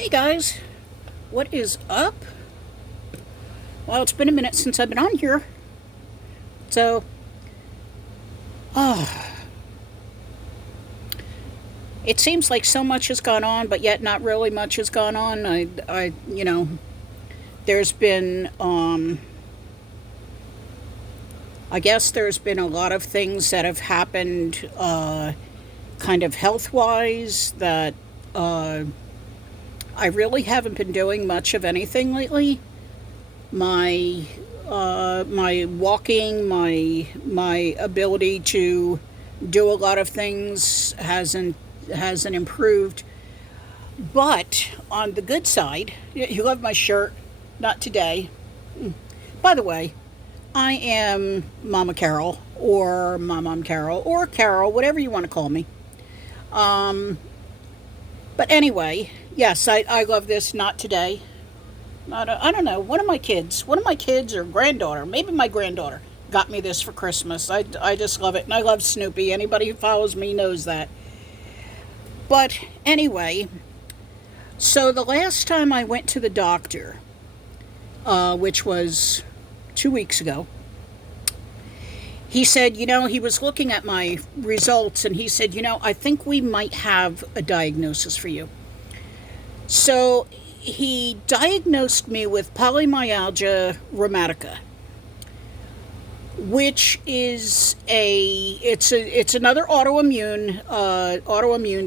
Hey guys, what is up? Well, it's been a minute since I've been on here. So, it seems like so much has gone on, but yet not really much has gone on. There's been, I guess there's been a lot of things that have happened, kind of health wise, that I really haven't been doing much of anything lately. My walking, my ability to do a lot of things hasn't improved. But on the good side, you love my shirt. Not today. By the way, I am Mama Carol or my Mom Carol or Carol, whatever you want to call me. But anyway, yes, I love this. Not today. I don't know. One of my kids or granddaughter, maybe my granddaughter, got me this for Christmas. I just love it. And I love Snoopy. Anybody who follows me knows that. But anyway, so the last time I went to the doctor, which was 2 weeks ago, he said, he was looking at my results and he said, I think we might have a diagnosis for you. So he diagnosed me with polymyalgia rheumatica, which is it's another autoimmune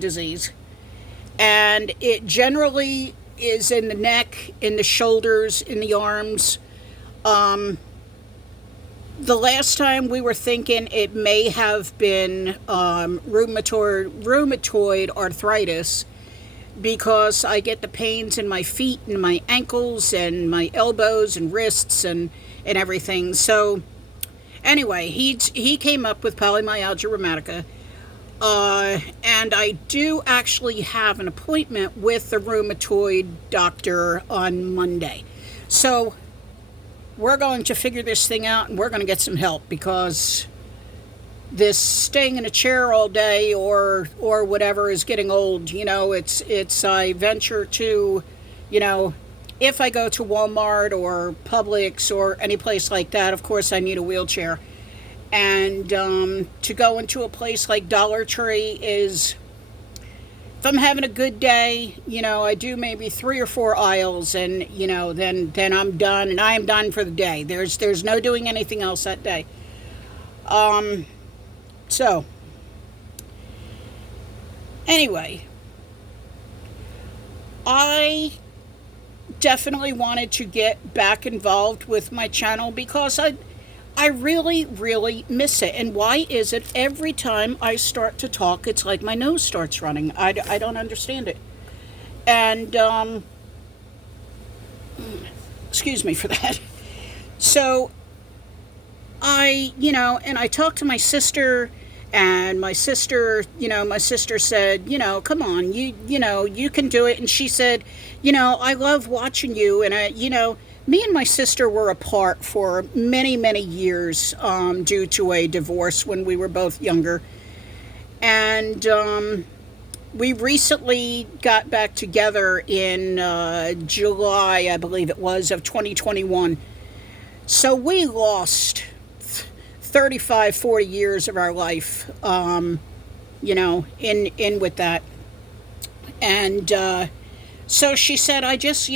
disease, and it generally is in the neck, in the shoulders, in the arms. The last time we were thinking it may have been rheumatoid arthritis, because I get the pains in my feet and my ankles and my elbows and wrists and everything. So anyway, he came up with polymyalgia rheumatica, and I do actually have an appointment with the rheumatoid doctor on Monday. So we're going to figure this thing out and we're going to get some help, because this staying in a chair all day or whatever is getting old. It's I venture to, if I go to Walmart or Publix or any place like that, of course I need a wheelchair. And to go into a place like Dollar Tree is, if I'm having a good day, I do maybe 3 or 4 aisles, and then I'm done, and I am done for the day. There's no doing anything else that day. So, anyway, I definitely wanted to get back involved with my channel, because I really, really miss it. And why is it every time I start to talk, it's like my nose starts running? I don't understand it. And, excuse me for that. So, and I talked to my sister, and my sister said, come on, you can do it. And she said, I love watching you. And me and my sister were apart for many, many years, due to a divorce when we were both younger. And we recently got back together in July, I believe it was, of 2021. So we lost 35, 40 years of our life, in with that. And so she said, I just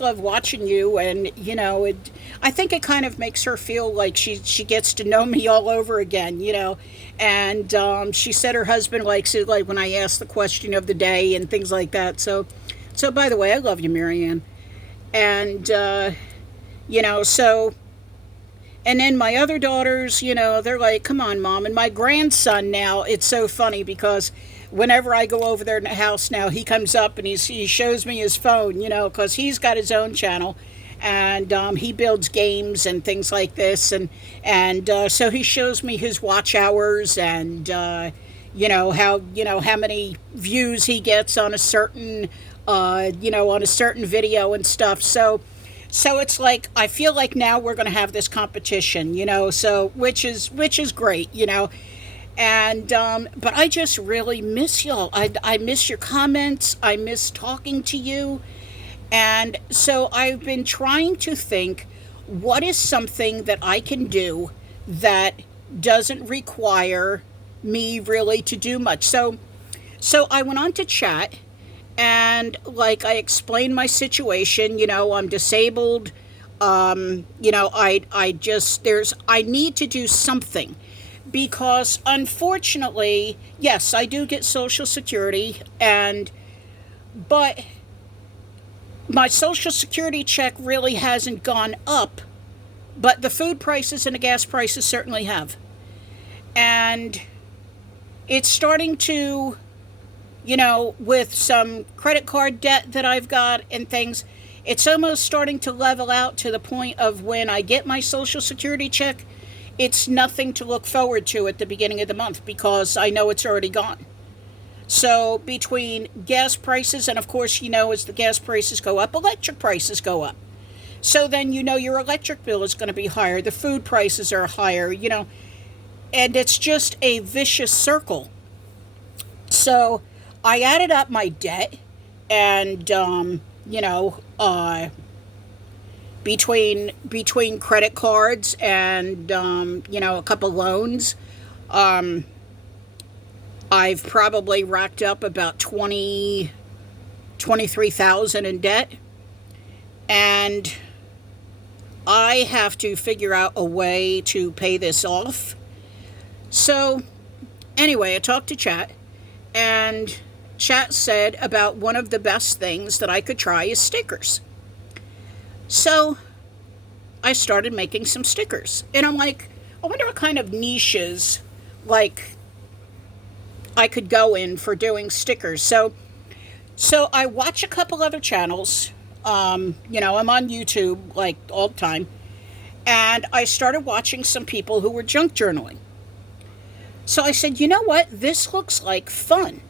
love watching you. And, I think it kind of makes her feel like she gets to know me all over again, And she said her husband likes it, like when I ask the question of the day and things like that. So by the way, I love you, Marianne. And, so... And then my other daughters, they're like, come on, Mom. And my grandson now, it's so funny, because whenever I go over there in the house now, he comes up and he shows me his phone, because he's got his own channel. And he builds games and things like this. And so he shows me his watch hours, and, how many views he gets on a certain, on a certain video and stuff. So it's like, I feel like now we're going to have this competition, so which is great, And but I just really miss y'all. I miss your comments. I miss talking to you. And so I've been trying to think, what is something that I can do that doesn't require me really to do much. So I went on to chat, and like I explained my situation. I'm disabled. I just there's I need to do something, because unfortunately, yes, I do get Social Security, but my Social Security check really hasn't gone up, but the food prices and the gas prices certainly have. And it's starting to, with some credit card debt that I've got and things, it's almost starting to level out to the point of when I get my Social Security check, it's nothing to look forward to at the beginning of the month because I know it's already gone. So between gas prices, and of course, as the gas prices go up, electric prices go up. So then your electric bill is going to be higher, the food prices are higher, and it's just a vicious circle. So I added up my debt, and between credit cards and a couple loans, I've probably racked up about 23,000 in debt, and I have to figure out a way to pay this off. So anyway, I talked to Chat, and Chat said about one of the best things that I could try is stickers. So I started making some stickers, and I'm like, I wonder what kind of niches like I could go in for doing stickers. So I watch a couple other channels. I'm on YouTube like all the time, and I started watching some people who were junk journaling. So I said, you know what? This looks like fun,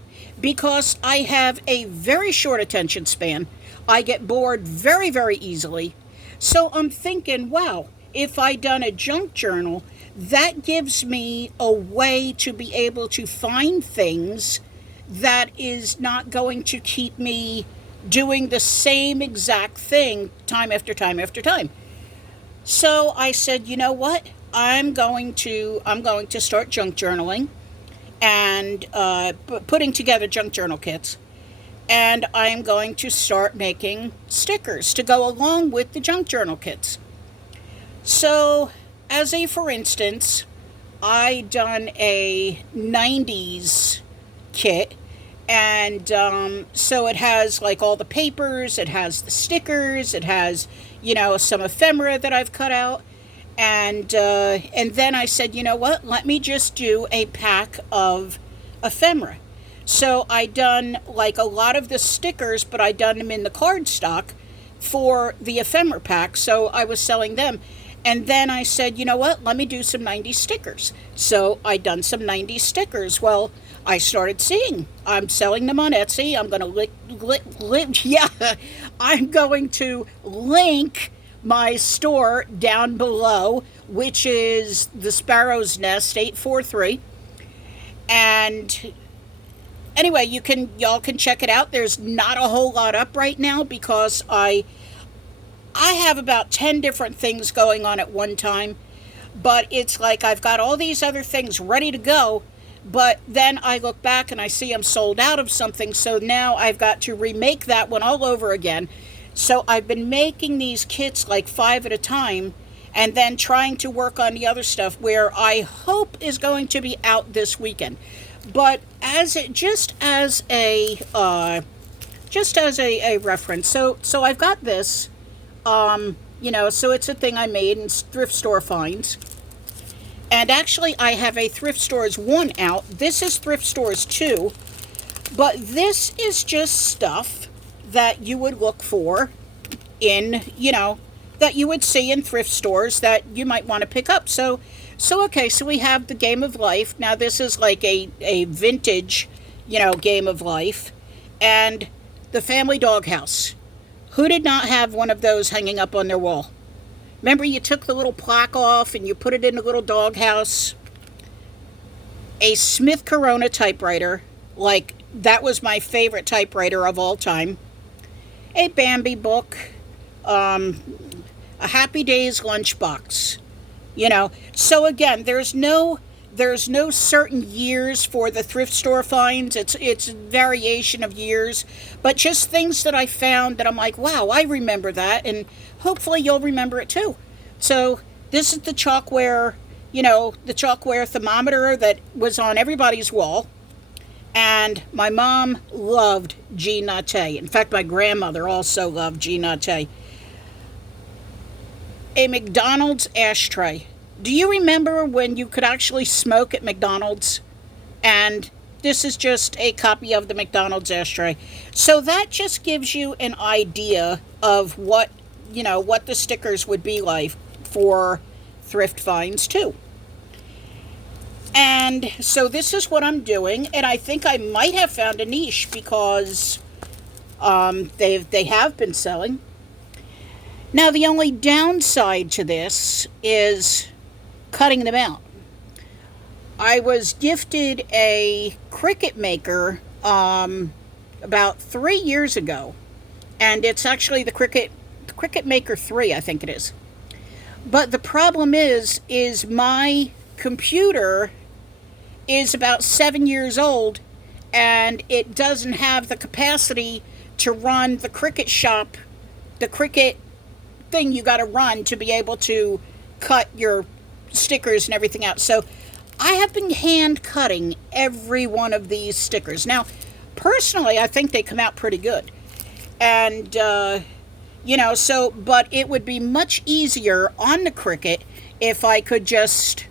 because I have a very short attention span. I get bored very, very easily. So I'm thinking, wow, if I done a junk journal, that gives me a way to be able to find things that is not going to keep me doing the same exact thing time after time after time. So I said, you know what? I'm going to start junk journaling and putting together junk journal kits. And I'm going to start making stickers to go along with the junk journal kits. So, as a for instance, I done a 90s kit, and so it has like all the papers, it has the stickers, it has some ephemera that I've cut out, and then I said, you know what? Let me just do a pack of ephemera. So I done like a lot of the stickers, but I done them in the cardstock for the ephemera pack. So I was selling them. And then I said, you know what, let me do some 90s stickers. So I done some 90s stickers. Well, I started seeing, I'm selling them on Etsy. I'm going to I'm going to link my store down below, which is the Sparrow's Nest 843. And anyway, y'all can check it out. There's not a whole lot up right now because I have about 10 different things going on at one time, but it's like I've got all these other things ready to go, but then I look back and I see I'm sold out of something, so now I've got to remake that one all over again. So I've been making these kits like 5 at a time, and then trying to work on the other stuff where I hope is going to be out this weekend. But just as a reference, so I've got this. So it's a thing I made in thrift store finds. And actually, I have a Thrift Stores 1 out. This is Thrift Stores 2. But this is just stuff that you would look for in, that you would see in thrift stores that you might want to pick up. So we have the Game of Life. Now, this is like a vintage, Game of Life. And the Family Doghouse. Who did not have one of those hanging up on their wall? Remember, you took the little plaque off and you put it in a little doghouse? a Smith Corona typewriter, like that was my favorite typewriter of all time, a Bambi book, a Happy Days lunchbox. So again, there's no certain years for the thrift store finds. It's a variation of years, but just things that I found that I'm like, wow, I remember that, and hopefully you'll remember it too. So this is the chalkware, the chalkware thermometer that was on everybody's wall. And my mom loved G Natte. In fact, my grandmother also loved G Natte. A McDonald's ashtray. Do you remember when you could actually smoke at McDonald's? And this is just a copy of the McDonald's ashtray. So that just gives you an idea of what the stickers would be like for thrift finds too. And so this is what I'm doing, and I think I might have found a niche because they have been selling. Now the only downside to this is cutting them out. I was gifted a Cricut Maker about 3 years ago, and it's actually the Cricut Maker 3, I think it is. But the problem is my computer is about 7 years old, and it doesn't have the capacity to run the Cricut shop, the Cricut thing you got to run to be able to cut your stickers and everything out. So I have been hand cutting every one of these stickers. Now, personally, I think they come out pretty good. And, but it would be much easier on the Cricut if I could just,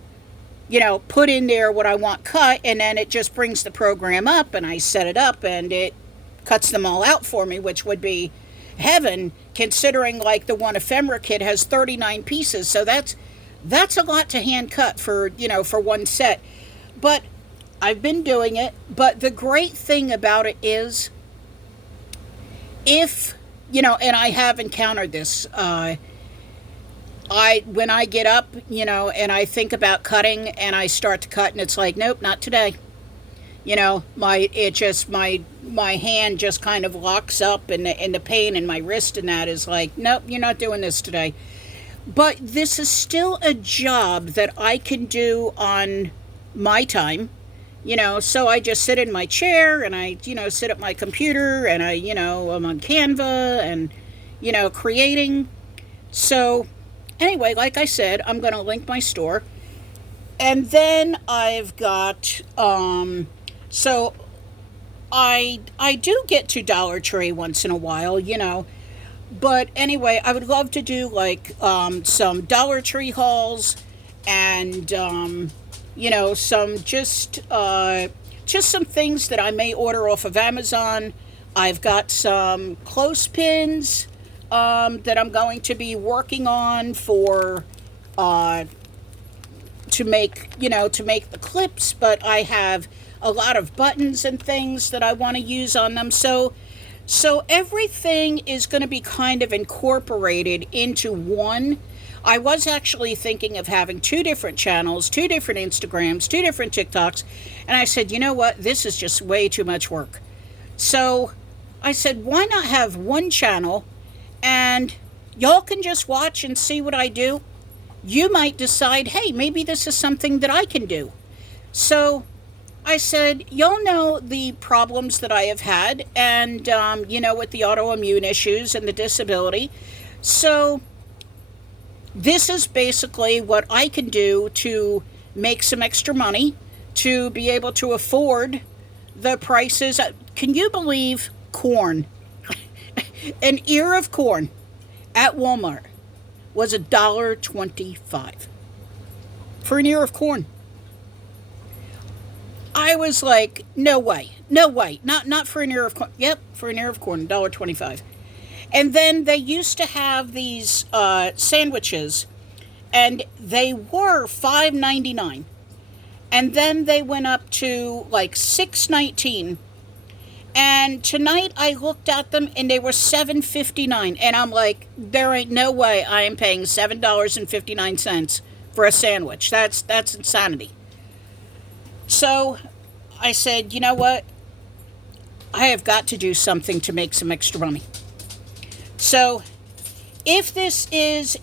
put in there what I want cut, and then it just brings the program up, and I set it up, and it cuts them all out for me, which would be heaven, considering like the one ephemera kit has 39 pieces. So that's a lot to hand cut for one set. But I've been doing it. But the great thing about it is, if, and I have encountered this, when I get up, and I think about cutting, and I start to cut, and it's like, nope, not today. My hand just kind of locks up, and the pain in my wrist and that is like, nope, you're not doing this today. But this is still a job that I can do on my time, so I just sit in my chair, and I, sit at my computer, and I'm on Canva, and, creating. So anyway, like I said, I'm going to link my store. And then I've got, so I do get to Dollar Tree once in a while, but anyway, I would love to do like some Dollar Tree hauls, and some just some things that I may order off of Amazon. I've got some clothespins that I'm going to be working on for to make the clips, but I have a lot of buttons and things that I want to use on them. So everything is going to be kind of incorporated into one. I was actually thinking of having 2 different channels, 2 different Instagrams, 2 different TikToks, and I said, you know what, this is just way too much work. So I said, why not have one channel, and y'all can just watch and see what I do. You might decide, hey, maybe this is something that I can do. So I said, y'all know the problems that I have had, and, with the autoimmune issues and the disability. So this is basically what I can do to make some extra money, to be able to afford the prices. Can you believe corn? An ear of corn at Walmart was $1.25 for an ear of corn. I was like, no way, not for an ear of corn. Yep, for an ear of corn, $1.25. And then they used to have these sandwiches, and they were $5.99, and then they went up to like $6.19. And tonight I looked at them, and they were $7.59, and I'm like, there ain't no way I am paying $7.59 for a sandwich. That's insanity. So I said, you know what? I have got to do something to make some extra money. So if this is,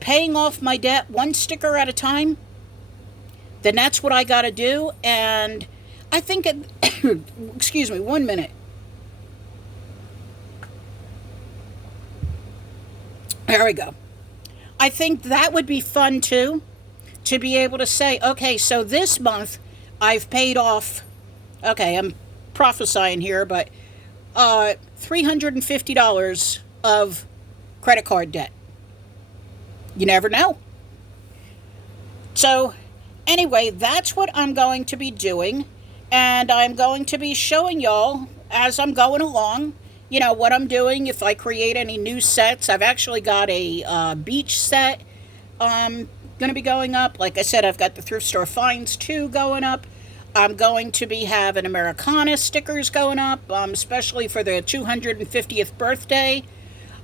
paying off my debt one sticker at a time, then that's what I got to do. And I think, excuse me, 1 minute. There we go. I think that would be fun too, to be able to say, okay, so this month I've paid off, okay, I'm prophesying here, but $350 of credit card debt. You never know. So anyway, that's what I'm going to be doing, and I'm going to be showing y'all as I'm going along, what I'm doing, if I create any new sets. I've actually got a beach set going to be going up. Like I said, I've got the Thrift Store Finds 2 going up. I'm going to be having Americana stickers going up, especially for the 250th birthday.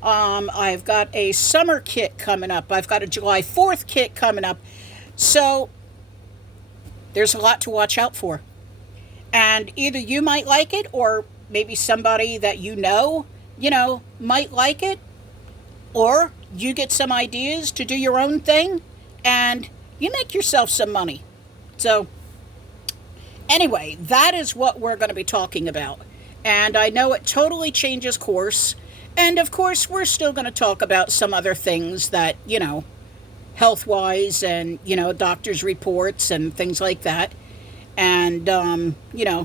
I've got a summer kit coming up. I've got a July 4th kit coming up. So there's a lot to watch out for. And either you might like it, or maybe somebody that might like it, or you get some ideas to do your own thing and you make yourself some money. So anyway, that is what we're going to be talking about. And I know it totally changes course. And of course, we're still going to talk about some other things that, health-wise and, doctor's reports and things like that. And,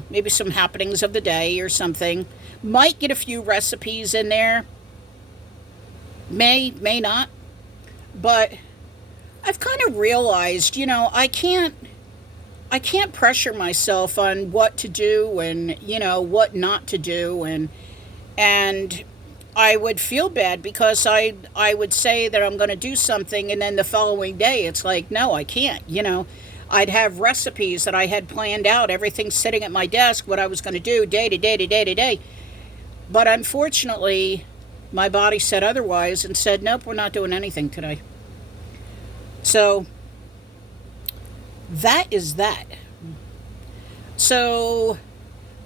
maybe some happenings of the day or something. Might get a few recipes in there. May not. But I've kind of realized, I can't pressure myself on what to do and, what not to do. And I would feel bad because I would say that I'm going to do something, and then the following day it's like, no, I can't. I'd have recipes that I had planned out, everything sitting at my desk, what I was going to do day to day to day to day. But unfortunately, my body said otherwise and said, nope, we're not doing anything today. So that is that. So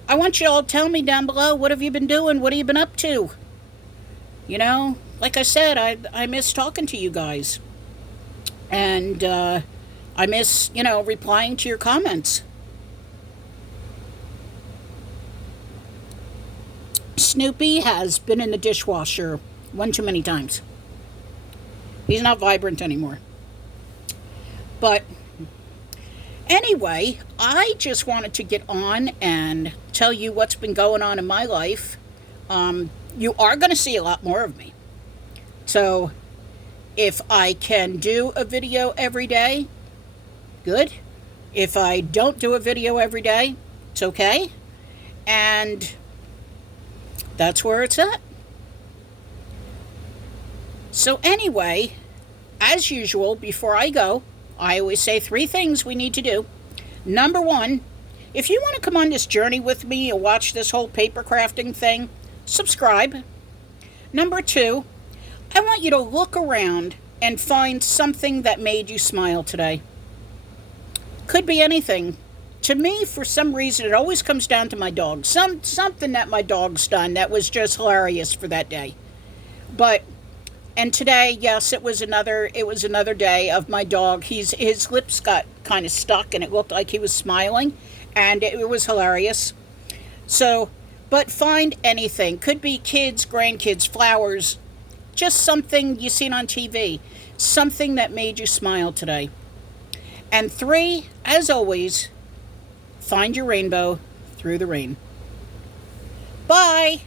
I want you all to tell me down below, what have you been doing? What have you been up to? Like I said, I miss talking to you guys. And I miss, replying to your comments. Snoopy has been in the dishwasher one too many times. He's not vibrant anymore. But anyway, I just wanted to get on and tell you what's been going on in my life. You are going to see a lot more of me. So if I can do a video every day, good. If I don't do a video every day, it's okay. And that's where it's at. So anyway, as usual, before I go, I always say 3 things we need to do. Number 1, if you want to come on this journey with me and watch this whole paper crafting thing, subscribe. Number 2, I want you to look around and find something that made you smile today. Could be anything. To me, for some reason, it always comes down to my dog. Something that my dog's done that was just hilarious for that day. And today, yes, it was another day of my dog. His lips got kind of stuck, and it looked like he was smiling, and it was hilarious. So, but find anything. Could be kids, grandkids, flowers, just something you seen on TV. Something that made you smile today. And 3, as always, find your rainbow through the rain. Bye!